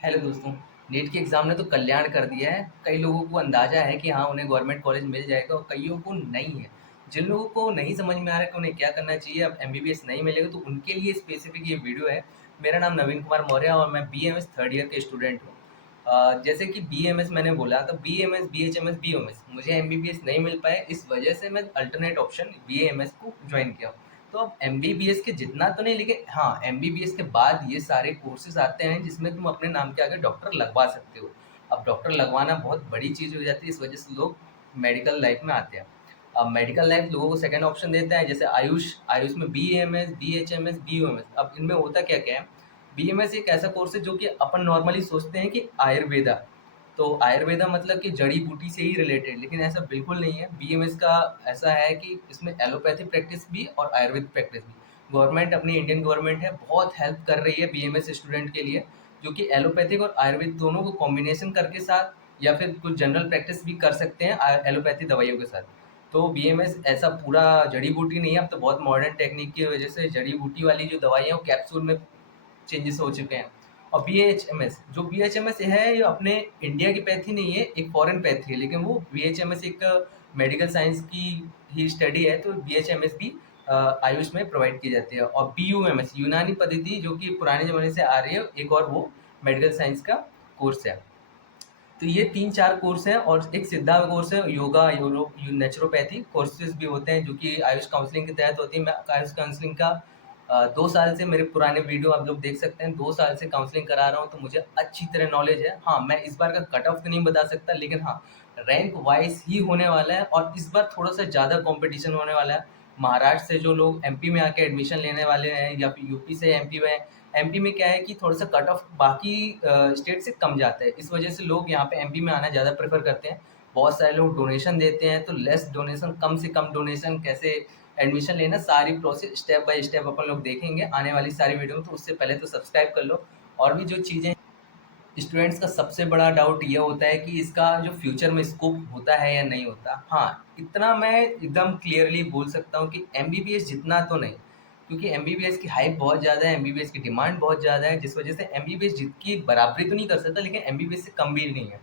Hello दोस्तों। NEET के exam ने तो कल्याण कर दिया है। कई लोगों को अंदाज़ा है कि हाँ, उन्हें गवर्नमेंट कॉलेज मिल जाएगा और कइयों को नहीं है। जिन लोगों को नहीं समझ में आ रहा है कि उन्हें क्या करना चाहिए, अब एमबीबीएस नहीं मिलेगा, तो उनके लिए स्पेसिफ़िक ये वीडियो है। मेरा नाम नवीन कुमार मौर्य है और मैं बीएमएस थर्ड ईयर के स्टूडेंट हूँ। जैसे कि बीएमएस मैंने बोला, तो बीएमएस, बीएचएमएस, बीओएमएस मुझे एमबीबीएस नहीं मिल पाया, इस वजह से मैं अल्टरनेट ऑप्शन बीएमएस को जॉइन किया। तो अब एमबीबीएस के जितना तो नहीं, लेकिन हाँ, एमबीबीएस के बाद ये सारे कोर्सेज आते हैं जिसमें तुम अपने नाम के आगे डॉक्टर लगवा सकते हो। अब डॉक्टर लगवाना बहुत बड़ी चीज़ हो जाती है, इस वजह से लोग मेडिकल लाइफ में आते हैं। अब मेडिकल लाइफ लोगों को सेकंड ऑप्शन देता है, जैसे आयुष। आयुष में बीएमएस, बीएचएमएस, बीओएमएस। अब इनमें होता क्या क्या है? बीएमएस एक ऐसा कोर्स है जो कि अपन नॉर्मली सोचते हैं कि आयुर्वेदा, तो आयुर्वेदा मतलब कि जड़ी बूटी से ही रिलेटेड, लेकिन ऐसा बिल्कुल नहीं है। बीएमएस का ऐसा है कि इसमें एलोपैथी प्रैक्टिस भी और आयुर्वेद प्रैक्टिस भी। गवर्नमेंट, अपनी इंडियन गवर्नमेंट है, बहुत हेल्प कर रही है बीएमएस स्टूडेंट के लिए, जो कि एलोपैथिक और आयुर्वेद दोनों को कॉम्बिनेशन करके साथ, या फिर कुछ जनरल प्रैक्टिस भी कर सकते हैं एलोपैथी दवाइयों के साथ। तो बीएमएस ऐसा पूरा जड़ी बूटी नहीं है। अब तो बहुत मॉडर्न टेक्निक की वजह से जड़ी बूटी वाली जो दवाइयाँ वो कैप्सूल में चेंजेस हो चुके हैं। और बीएचएमएस, जो बीएचएमएस है, ये अपने इंडिया की पैथी नहीं है, एक फॉरेन पैथी है, लेकिन वो बीएचएमएस एक मेडिकल साइंस की ही स्टडी है, तो बीएचएमएस भी आयुष में प्रोवाइड की जाती है। और बीयूएमएस, यूनानी पद्धति, जो कि पुराने ज़माने से आ रही है, एक और वो मेडिकल साइंस का कोर्स है। तो ये 3-4 कोर्स हैं और एक सिद्धा कोर्स है, योगा, नेचुरोपैथी कोर्सेज भी होते हैं, जो कि आयुष काउंसलिंग के तहत होती है। मैं आयुष काउंसलिंग का 2 साल से, मेरे पुराने वीडियो आप लोग देख सकते हैं, 2 साल से काउंसलिंग करा रहा हूँ, तो मुझे अच्छी तरह नॉलेज है। हाँ, मैं इस बार का कट ऑफ तो नहीं बता सकता, लेकिन हाँ, रैंक वाइज़ ही होने वाला है और इस बार थोड़ा-सा ज़्यादा कॉम्पिटिशन होने वाला है। महाराष्ट्र से जो लोग एमपी में आके एडमिशन लेने वाले हैं, या फिर यूपी से एमपी में, एमपी में क्या है कि थोड़ा-सा कट ऑफ बाकी स्टेट से कम जाता है। इस वजह से लोग यहाँ पे एमपी में आना ज़्यादा प्रेफ़र करते हैं। बहुत सारे लोग डोनेशन देते हैं, तो लेस डोनेशन, कम से कम डोनेशन, कैसे एडमिशन लेना, सारी प्रोसेस स्टेप बाय स्टेप अपन लोग देखेंगे आने वाली सारी वीडियो में। तो उससे पहले तो सब्सक्राइब कर लो। और भी जो चीज़ें, स्टूडेंट्स का सबसे बड़ा डाउट ये होता है कि इसका जो फ्यूचर में स्कोप होता है या नहीं होता। हाँ, इतना मैं एकदम क्लियरली बोल सकता हूँ कि एमबीबीएस जितना तो नहीं, क्योंकि एमबीबीएस की हाइप बहुत ज़्यादा है, एमबीबीएस की डिमांड बहुत ज़्यादा है, जिस वजह से एमबीबीएस जितकी बराबरी तो नहीं कर सकता, लेकिन एमबीबीएस से कम भी नहीं है।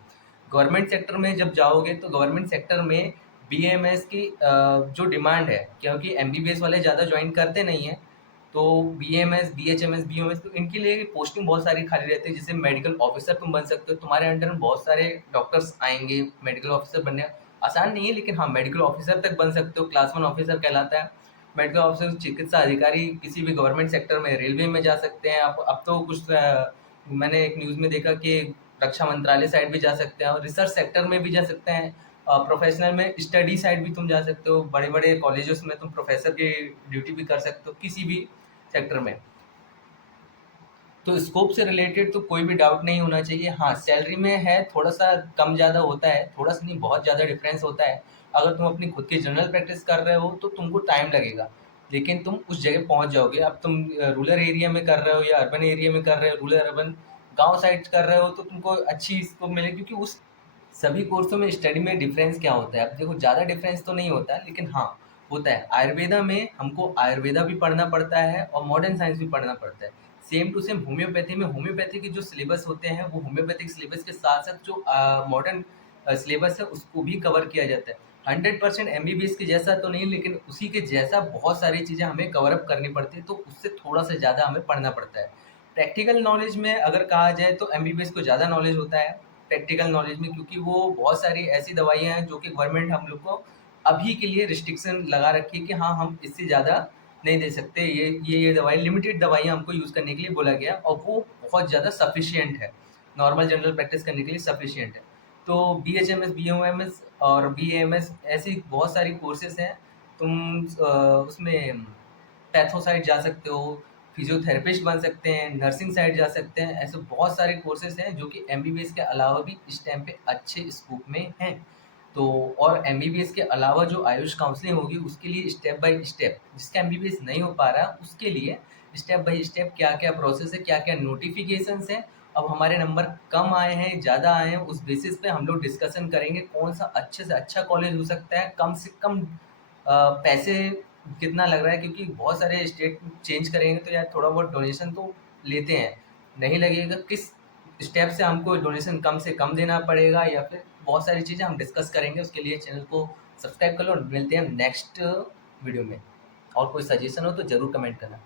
गवर्नमेंट सेक्टर में जब जाओगे, तो गवर्नमेंट सेक्टर में बीएमएस की जो डिमांड है, क्योंकि एमबीबीएस वाले ज़्यादा ज्वाइन करते नहीं हैं, तो बीएमएस, बीएचएमएस, बीओएमएस, तो इनके लिए पोस्टिंग बहुत सारी खाली रहती है। जैसे मेडिकल ऑफिसर तुम बन सकते हो, तुम्हारे अंडर में बहुत सारे डॉक्टर्स आएँगे। मेडिकल ऑफिसर बनने आसान नहीं है, लेकिन हाँ, मेडिकल ऑफिसर तक बन सकते हो, क्लास 1 ऑफिसर कहलाता है। मेडिकल ऑफिसर, चिकित्सा अधिकारी किसी भी गवर्नमेंट सेक्टर में, रेलवे में जा सकते हैं। अब तो कुछ मैंने एक न्यूज़ में देखा कि रक्षा मंत्रालय साइड भी जा सकते हैं और रिसर्च सेक्टर में भी जा सकते हैं। प्रोफ़ेशनल में स्टडी साइड भी तुम जा सकते हो, बड़े-बड़े कॉलेजेस में तुम प्रोफ़ेसर की ड्यूटी भी कर सकते हो, किसी भी सेक्टर में। तो स्कोप से रिलेटेड तो कोई भी डाउट नहीं होना चाहिए। हाँ, सैलरी में है, थोड़ा-सा कम ज़्यादा होता है, थोड़ा-सा नहीं, बहुत ज़्यादा डिफ़रेंस होता है। अगर तुम अपनी खुद की जनरल प्रैक्टिस कर रहे हो, तो तुमको टाइम लगेगा, लेकिन तुम उस जगह पहुँच जाओगे। अब तुम रूरल एरिया में कर रहे हो या अर्बन एरिया में कर रहे हो, रूरल, अर्बन, गाँव साइड कर रहे हो, तो तुमको अच्छी स्कोप मिलेगी, क्योंकि उस सभी कोर्सों में स्टडी में डिफरेंस क्या होता है? अब देखो, ज़्यादा डिफरेंस तो नहीं होता है, लेकिन हाँ, होता है। आयुर्वेदा में हमको आयुर्वेदा भी पढ़ना पड़ता है और मॉडर्न साइंस भी पढ़ना पड़ता है। सेम टू सेम होम्योपैथी में, होम्योपैथी के जो सिलेबस होते हैं, वो होम्योपैथिक सिलेबस के साथ-साथ जो मॉडर्न सिलेबस है, उसको भी कवर किया जाता है। 100% एमबीबीएस के जैसा तो नहीं, लेकिन उसी के जैसा बहुत सारी चीज़ें हमें कवर अप करनी पड़ती है, तो उससे थोड़ा-सा ज़्यादा हमें पढ़ना पड़ता है। प्रैक्टिकल नॉलेज में अगर कहा जाए, तो एमबीबीएस को ज़्यादा नॉलेज होता है प्रैक्टिकल नॉलेज में, क्योंकि वो बहुत सारी ऐसी दवाइयाँ हैं जो कि गवर्नमेंट हम लोग को अभी के लिए रिस्ट्रिक्शन लगा रखी है कि हाँ, हम इससे ज़्यादा नहीं दे सकते। ये दवाई, लिमिटेड दवाइयाँ हमको यूज़ करने के लिए बोला गया, और वो बहुत ज़्यादा सफिशिएंट है, नॉर्मल जनरल प्रैक्टिस करने के लिए सफिशिएंट है। तो बीएचएमएस, बीओएमएस और बीएएमएस, ऐसी बहुत सारी कोर्सेज़ हैं। तुम उसमें पैथो साइड जा सकते हो, फिजियोथेरेपिस्ट बन सकते हैं, नर्सिंग साइड जा सकते हैं। ऐसे बहुत सारे कोर्सेज़ हैं जो कि एमबीबीएस के अलावा भी इस टाइम पे अच्छे स्कोप में हैं। तो और एमबीबीएस के अलावा जो आयुष काउंसलिंग होगी, उसके लिए स्टेप बाय स्टेप, जिसका एमबीबीएस नहीं हो पा रहा, उसके लिए स्टेप बाय स्टेप क्या-क्या प्रोसेस है, क्या-क्या नोटिफ़िकेशंस हैं। अब हमारे नंबर कम आए हैं, ज़्यादा आए हैं, उस बेसिस पे हम लोग डिस्कशन करेंगे कौन-सा अच्छे से अच्छा कॉलेज हो सकता है, कम से कम पैसे कितना लग रहा है, क्योंकि बहुत सारे स्टेट चेंज करेंगे, तो यार थोड़ा बहुत डोनेशन तो लेते हैं। नहीं लगेगा, किस स्टेप से हमको डोनेशन कम से कम देना पड़ेगा, या फिर बहुत सारी चीज़ें हम डिस्कस करेंगे। उसके लिए चैनल को सब्सक्राइब कर लो। मिलते हैं नेक्स्ट वीडियो में। और कोई सजेशन हो तो ज़रूर कमेंट करना।